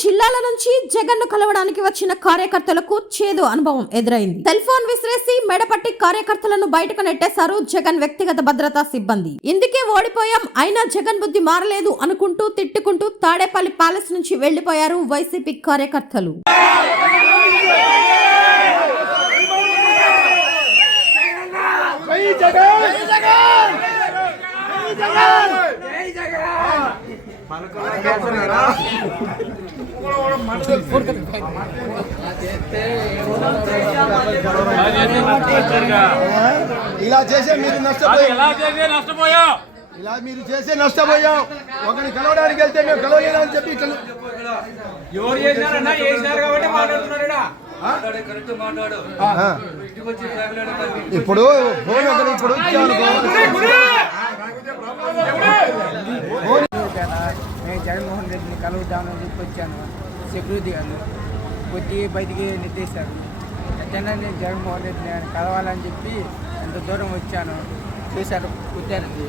జిల్లాల నుంచి జగన్ను కలవడానికి వచ్చిన కార్యకర్తలకు చేదు అనుభవం ఎదురైంది. సెల్ ఫోన్ విసిరేసి మెడపట్టి కార్యకర్తలను బయటకు నెట్టేశారు జగన్ వ్యక్తిగత భద్రతా సిబ్బంది. ఇందుకే ఓడిపోయాం అయినా జగన్ బుద్ధి మారలేదు అనుకుంటూ తిట్టుకుంటూ తాడేపల్లి ప్యాలెస్ నుంచి వెళ్ళిపోయారు వైసీపీ కార్యకర్తలు. జగన్! ఇలా చేసే మీరు నష్టపోయాం ఇలా మీరు చేసే నష్టపోయాం ఒకరిని కలవడానికి వెళ్తే మేము కలవలేదని చెప్పి ఇట్లా ఎవరు చేసినారన్నా చేసినారు కాబట్టి మాట్లాడుతున్నారా ఆ. ఇప్పుడు ఫోన్ ఒకరు ఇప్పుడు జగన్మోహన్ రెడ్డిని కలుగుతామని చెప్పి వచ్చాను సెక్యూరిటీ గారు కొద్ది బయటికి నెట్టేశారు. ఎట్టైనా నేను జగన్మోహన్ రెడ్డిని కలవాలని చెప్పి ఎంత దూరం వచ్చాను చూశారు కుట్టారండి